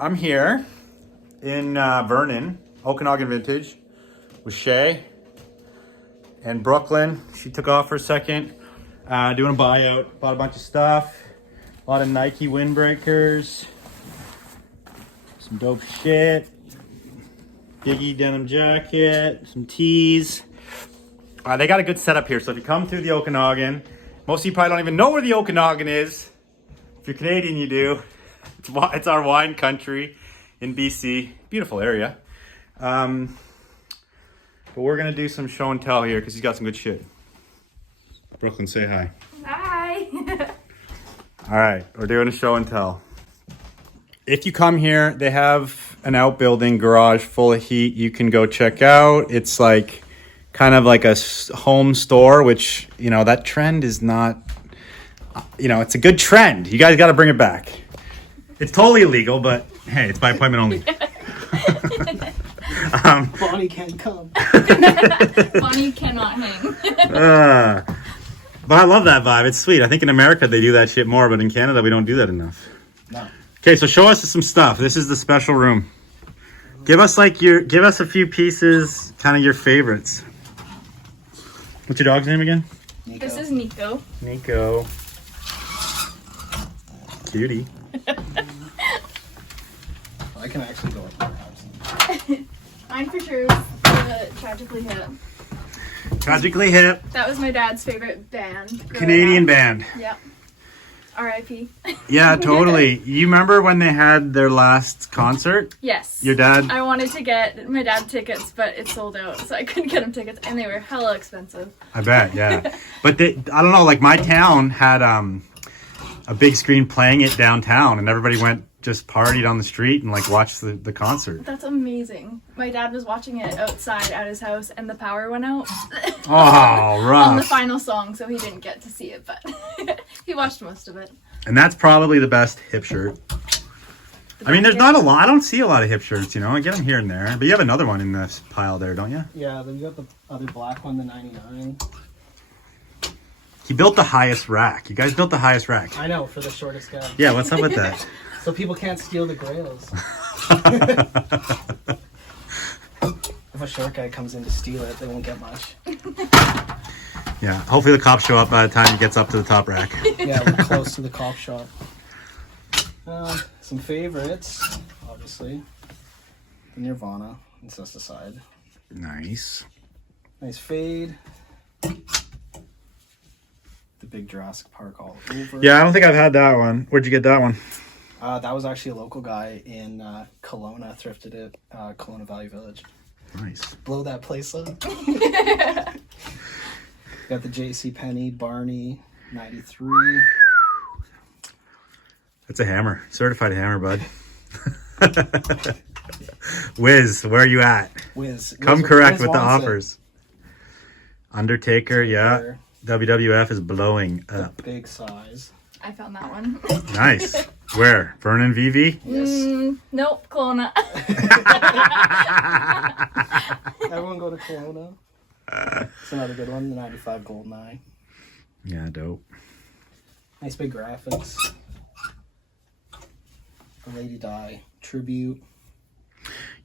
I'm here in Vernon, Okanagan Vintage, with Shay and Brooklyn. She took off for a second, doing a buyout. Bought a bunch of stuff, a lot of Nike windbreakers, some dope shit, Biggie denim jacket, some tees. They got a good setup here. So if you come through the Okanagan, most of you probably don't even know where the Okanagan is. If you're Canadian, you do. It's our wine country in BC. Beautiful area. But we're going to do some show and tell here because he's got some good shit. Brooklyn, say hi. Hi. All right, we're doing a show and tell. If you come here, they have an outbuilding garage full of heat you can go check out. It's like kind of like a home store, which, you know, that trend is not, you know, it's a good trend. You guys got to bring it back. It's totally illegal, but hey, it's by appointment only. Bonnie can't come. Bonnie cannot hang. But I love that vibe. It's sweet. I think in America they do that shit more, but in Canada we don't do that enough. No. Okay, so show us some stuff. This is the special room. Give us a few pieces, kind of your favorites. What's your dog's name again? Nico. This is Nico. Nico. Cutie. I can actually go with my house. Mine for sure is Tragically Hip. Tragically Hip. That was my dad's favorite band. Canadian band. Yep. R.I.P. Yeah, totally. You remember when they had their last concert? Yes. Your dad? I wanted to get my dad tickets, but it sold out, so I couldn't get him tickets, and they were hella expensive. I bet, yeah. But I don't know, like my town had a big screen playing it downtown, and everybody went just partied on the street and like watched the concert. That's amazing. My dad was watching it outside at his house, and the power went out. Oh, rough. On the final song, so he didn't get to see it, but he watched most of it. And that's probably the best hip shirt. I mean, there's not a lot. I don't see a lot of hip shirts, you know. I get them here and there. But you have another one in this pile there, don't you? Yeah, then we got the other black one, the 99. He built the highest rack. You guys built the highest rack. I know, for the shortest guy. Yeah, what's up with that? So people can't steal the grails. If a short guy comes in to steal it, they won't get much. Yeah, hopefully the cops show up by the time he gets up to the top rack. Yeah, we're close to the cop shop. Some favorites, obviously. The Nirvana, Incesticide. Nice. Nice fade. The big Jurassic Park all over. Yeah, I don't think I've had that one. Where'd you get that one? That was actually a local guy in Kelowna, thrifted it, Kelowna Valley Village. Nice. Blow that place up. Got the J.C. Penney Barney 93. That's a hammer. Certified hammer, bud. Wiz, where are you at? Wiz. Come Wiz- correct Wiz with the wants it. offers. Undertaker, yeah. WWF is blowing up. Big size. I found that one. Nice. Where? Vernon VV? Yes. Nope, Kelowna. Everyone go to Kelowna. It's another good one, the 95 Goldeneye. Yeah, dope. Nice big graphics. The Lady Di tribute.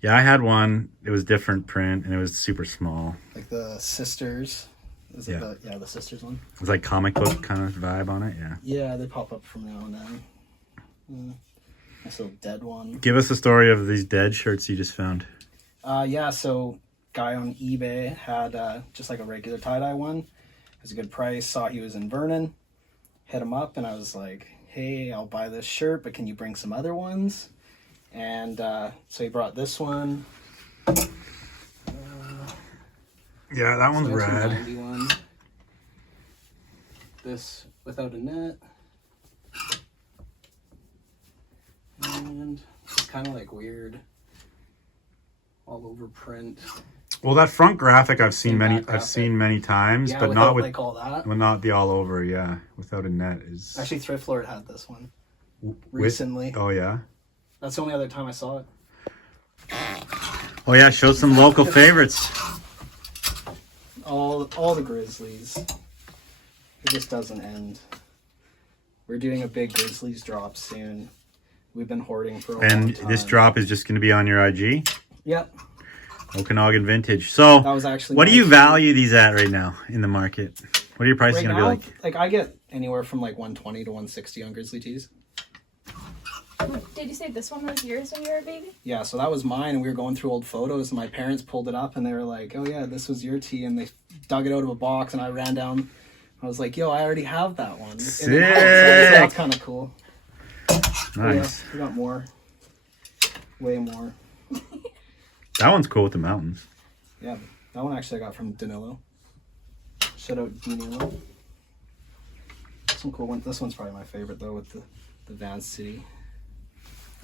Yeah, I had one. It was different print, and it was super small. Like the Sisters. Is it the Sisters one? It was like comic book kind of vibe on it, yeah. Yeah, they pop up from now and then. Nice little dead one. Give us the story of these dead shirts you just found. Yeah, so guy on eBay had just like a regular tie-dye one. It was a good price. Saw he was in Vernon. Hit him up, and I was like, hey, I'll buy this shirt, but can you bring some other ones? And so he brought this one. Yeah, that one's So that's a rad. 91. This without a net. And it's kind of like weird. All over print. Well, that front graphic I've seen Same many. back graphic. I've seen many times, Yeah, but without, not with. like all that. Will not be all over. Yeah, without a net is. Actually, Thrift Lord had this one with- recently. Oh yeah. That's the only other time I saw it. Oh yeah. Show some local favorites. All the Grizzlies. It just doesn't end. We're doing a big Grizzlies drop soon. we've been hoarding for a long And time. this drop is just going to be on your IG. Yep. Okanagan Vintage. So, That was actually what do my you key. value these at right now in the market? What are your prices Right going to now, be like? like I get anywhere from like 120 to 160 on Grizzly tees. Did you say this one was yours when you were a baby? Yeah, so that was mine, and we were going through old photos, and my parents pulled it up, and they were like, "Oh yeah, this was your tee," and they dug it out of a box, and I ran down. I was like, "Yo, I already have that one." Sick. So that's kind of cool. Nice. Yeah, we got more, way more. That one's cool with the mountains. Yeah, that one actually I got from Danilo. Shout out Danilo. Some cool one. This one's probably my favorite though, with the Vans City.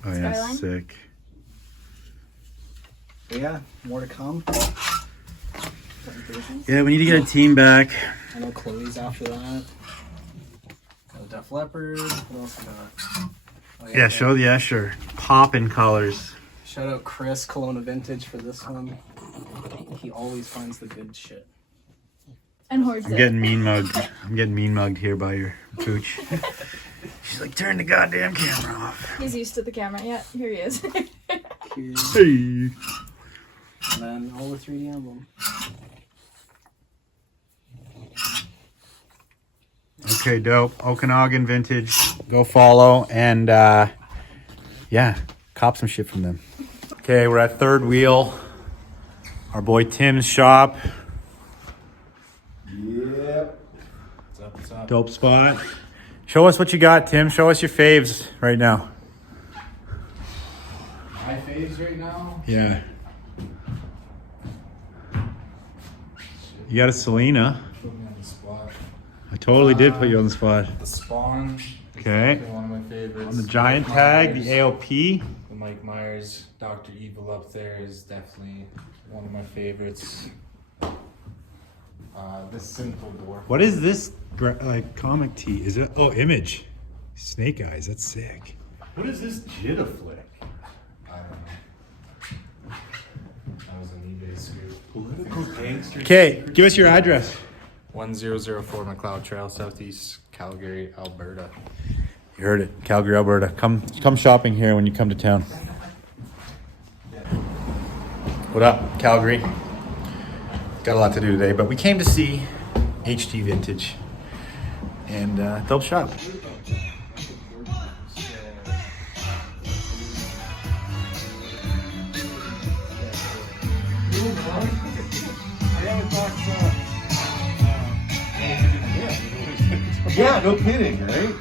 Oh yeah, Skyline? sick. But yeah, more to come. Yeah, we need to get a team back. I know Chloe's after that. Got Def Leppard. What else we got? Oh, Yeah, show the Escher. Poppin' colors. Shout out Chris, Kelowna Vintage, for this one. He always finds the good shit. And hoards I'm it. getting mean mugged. I'm getting mean mugged here by your pooch. She's like, turn the goddamn camera off. He's used to the camera. Yeah, here he is. Here. Hey. And then all the 3D emblem. Okay, dope. Okanagan Vintage. Go follow and yeah, cop some shit from them. Okay, we're at Third Wheel. Our boy Tim's shop. Yep. What's up? What's up? Dope spot. Show us what you got, Tim. Show us your faves right now. My faves right now? Yeah. You got a Selena. Put me on the spot. I totally did put you on the spot. The Spawn. is Okay. definitely one of my favorites. On the giant Mike tag, Myers, the AOP. The Mike Myers, Dr. Evil up there is definitely one of my favorites. The Sinful Dwarf. What is this like comic tee? Is it? Oh, Image. Snake Eyes. That's sick. What is this Jitta flick? I don't know. That was an eBay scoop. Political gangster. Okay, give us your address. 1004 McLeod Trail, Southeast Calgary, Alberta. You heard it, Calgary, Alberta. Come shopping here when you come to town. What up, Calgary? Got a lot to do today, but we came to see HT Vintage and dope shop. Yeah, no kidding, right?